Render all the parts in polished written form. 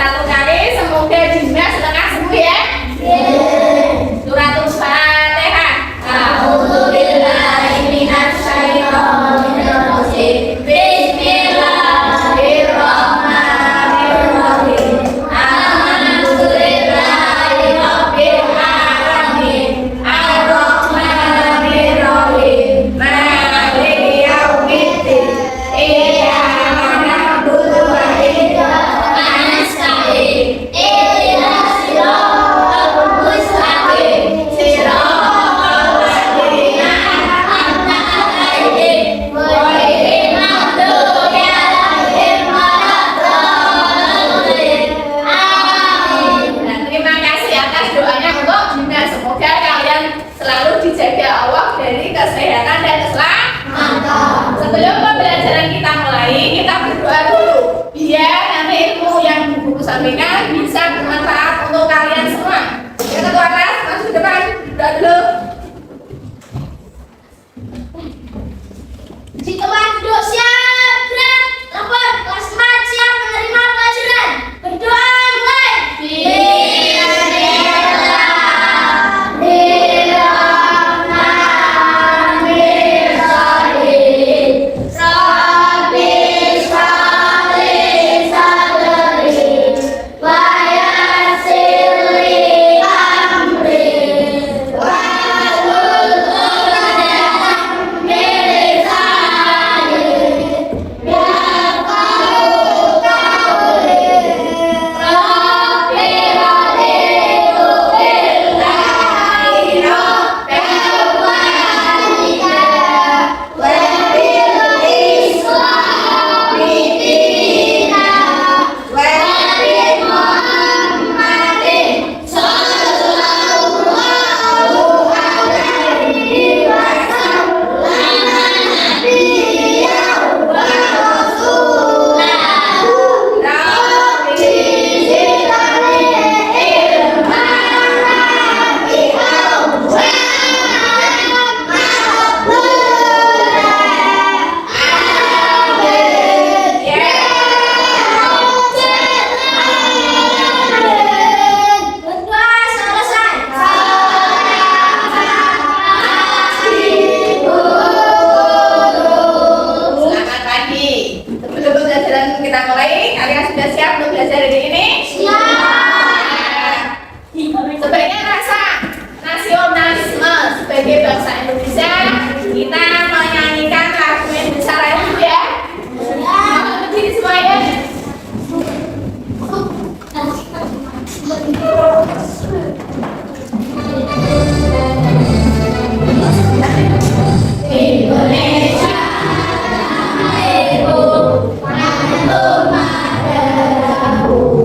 Satu kali, semoga Dinda setengah sembuh ya. Suratul Fatihah. A'udzubillahi minasyaitonir rajim. Bismillahirrahmanirrahim. Alhamdulillahi rabbil alamin. Ar-Rahmanir-Rahim. Maliki yaumiddin. Iyyaka na'budu wa iyyaka nasta'in. Ihdinas siratal mustaqim. Siratal ladzina an'amta 'alaihim ghairil maghdubi 'alaihim waladdallin. Amin. Nah, terima kasih atas doanya untuk Dinda. Semoga kalian selalu dijaga Allah dari kesehatan dan keselamatan. Sebelum pembelajaran kita mulai, kita berdoa dulu biar nanti ilmu yang buku sampaikan bisa bermanfaat untuk kalian semua. Yang ketua kelas masuk ke depan, berdoa dulu. Si teman duduk siap, gerak, lapor, kelas 4 siap menerima pelajaran. Berdoa mulai. Bismillahirrahmanirrahim. Rabbi shrah li sadri wa yassir li amri wahlul 'uqdatam min lisani yafqahu qawli. Rabbi raditu billahi rabban wa bil islami dinan wa bi Muhammadin sallallahu alaihi wasallam nabiyyan wa rasulah. Rabbi zidni ilman nafi'an wa 'amalan maqbulan. Amin ya rabbal alamin. Berdoa selesai. Selamat pagi. Sebelum pembelajaran kita mulai, kalian sudah siap untuk belajar hari ini? Sebagai rasa nasionalisme sebagai bangsa Indonesia, kita menyanyikan lagu Indonesia Raya dulu ya. Berdiri semua ya. Indonesia airku, tanahku, madaku.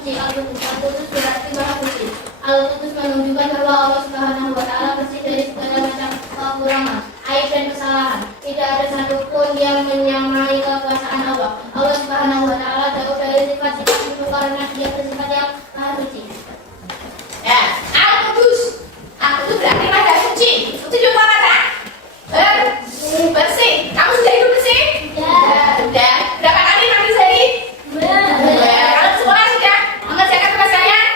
suci. Al-Qutus berarti maha suci. Al-Qutus menunjukkan bahwa Allah Subhanahu wa Ta'ala bersih dari segala macam kekurangan, aib dan kesalahan. Tidak ada satupun yang menyamai kekuasaan Allah. Allah Subhanahu wa Ta'ala jauh dari sifat-sifat itu karena Dia bersifat yang maha suci. Ya, Al-Qudus. Al-Qudus berarti maha suci. Suci juga apa? Bersih. Kamu sudah hidup bersih? Ya. Sudah. Berapa kali mandi sehari? Ya. Kalau sekolah sudah mengerjakan tugas kalian?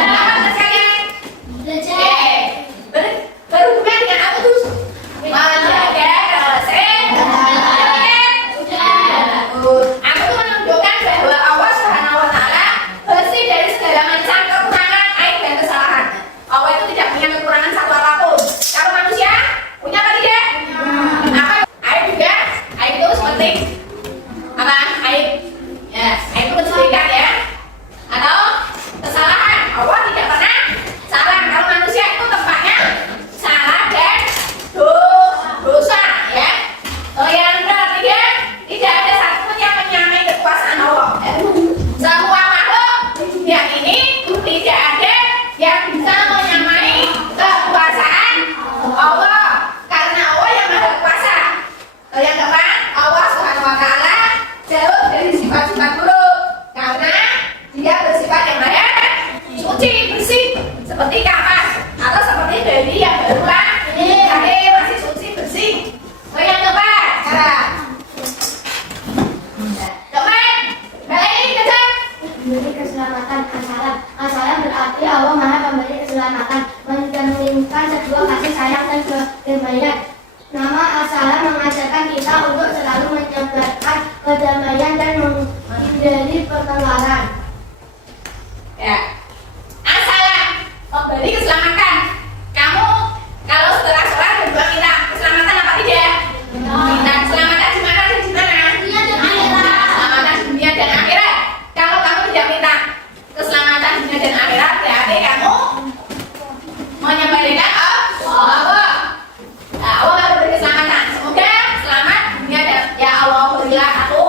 Apa tugas kalian? Berhubungan dengan Al-Qudus? Menjaga kesehatan. Aku tuh menunjukkan bahwa Allah Subhanahu wa Ta'ala bersih dari segala macam kekurangan, aib dan kesalahan. Allah itu tidak punya kekurangan satu apapun. Kalau manusia punya apa tidak? Apa? Aib juga. Aib itu seperti apa? Aib. Ya, aib itu kecurigaan ya. Atau kesalahan. Allah tidak pernah salah. Kalau manusia itu tempatnya salah dan dosa ya. Yang ketiga, tidak ada satupun yang menyamai kekuasaan Allah. Semua makhluk di dunia ini tidak ada yang bisa menyamai kekuasaan Allah, karena Allah yang maha kuasa. Yang keempat, Allah Subhanahu wa Ta'ala jauh dari sifat-sifat buruk, karena Dia bersifat yang maha suci, bersih, seperti kapas atau seperti bayi yang baru lahir masih suci, bersih. Yang keempat, sekarang keempat, baik, kejar. Memberi keselamatan. As-salam berarti Allah maha memberi keselamatan, mencerminkan sebuah kasih sayang dan kedamaian. Nama as-salam mengajarkan kita untuk selalu menyebarkan kedamaian dan menghindari pertengkaran. Ya. Assalam, memberi keselamatan. Kamu kalau setelah sholat berdoa minta keselamatan apa tidak? Minta keselamatan di mana dan di mana? Dunia dan akhirat. Keselamatan di dunia dan akhirat. Kalau kamu tidak minta keselamatan di dunia dan akhirat, berarti kamu menyembahkan Allah. Nah, Allah akan beri keselamatan. Semoga selamat dunia dan ya Allah berilah aku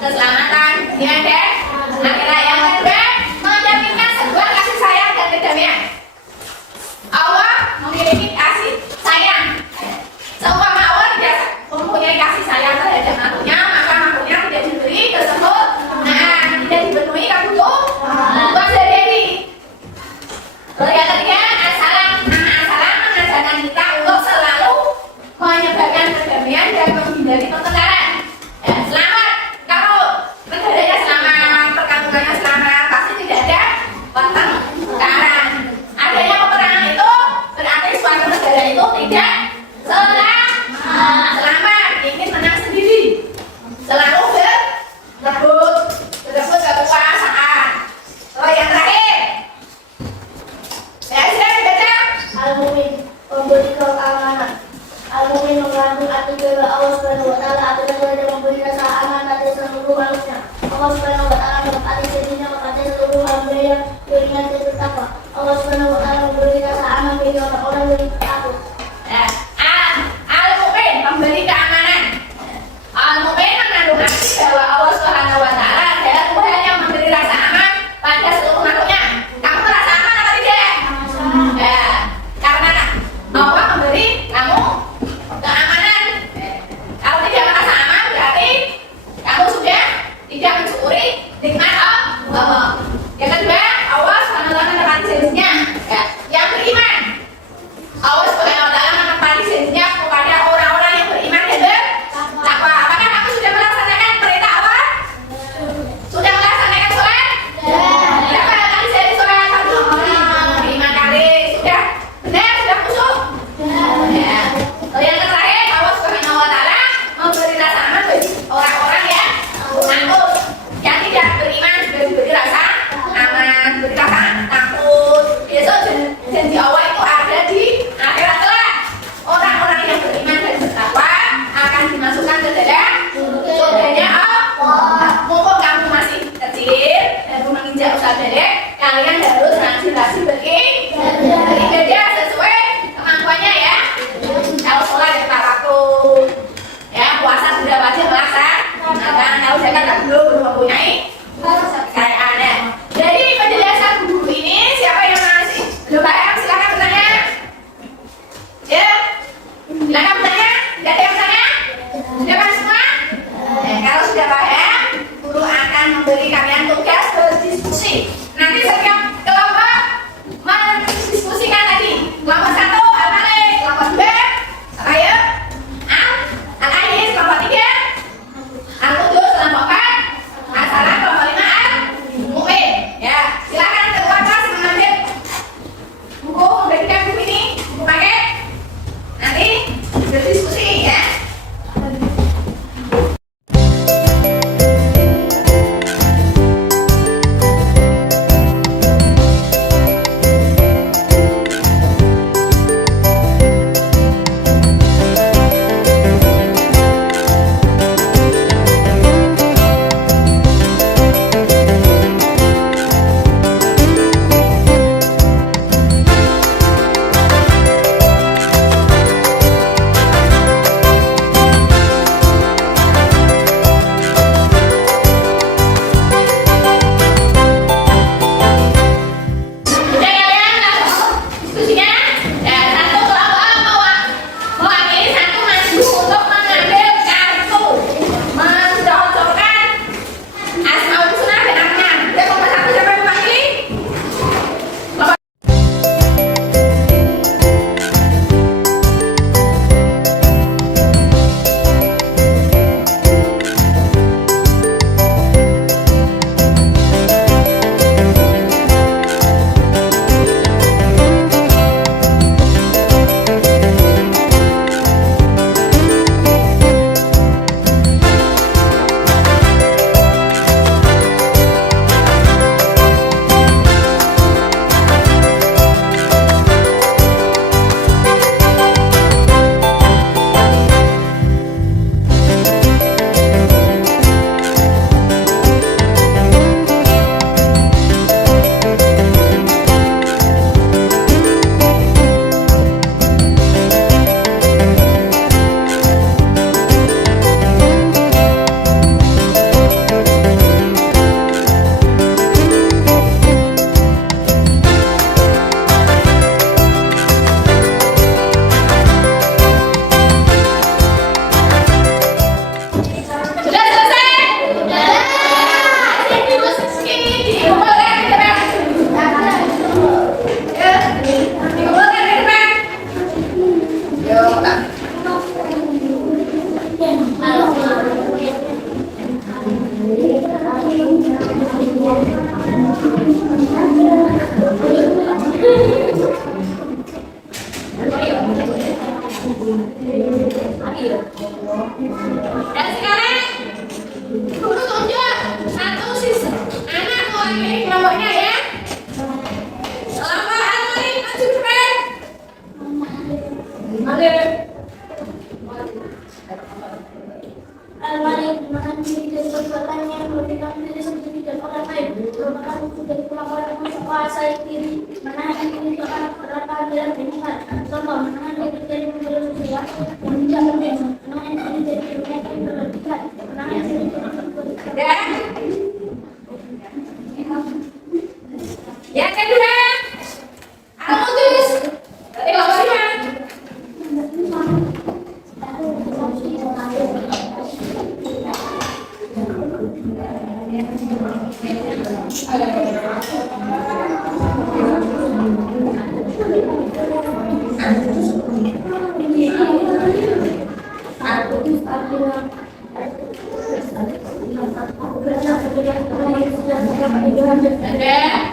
keselamatan dunia dan akhirat. Yang kedua, menjamin beri kalian tugas berdiskusi. Nanti setiap kelompok mendiskusikan tadi. Kelompok 1 Al-Malik, kelompok 2 saya Al-Ais, kelompok 3 Al-Qudus, kelompok 4 Al-Salam, kelompok 5 Al-Mu'min. Ya, silakan ketua kelas mengambil buku, memberikan buku ini, buku paket. Nanti berdiskusi ya. Dan sekarang guru tunjuk satu sisi anak mulai kelompoknya ya. Kelompok Al-Malik maju depan. Al-Malik menahan diri dari perbuatan yang merugikan diri sendiri dan orang lain, merupakan wujud dari kelakuan yang menguasai diri, menahan diri dari perbuatan dan lingkungan. Contoh, menahan diri dari membeli sesuatu yang tidak penting, menahan diri dari berniat yang berlebihan, menahan diri dari berbuat. Yang kedua, Al-Qudus dari kelompok 5. Ada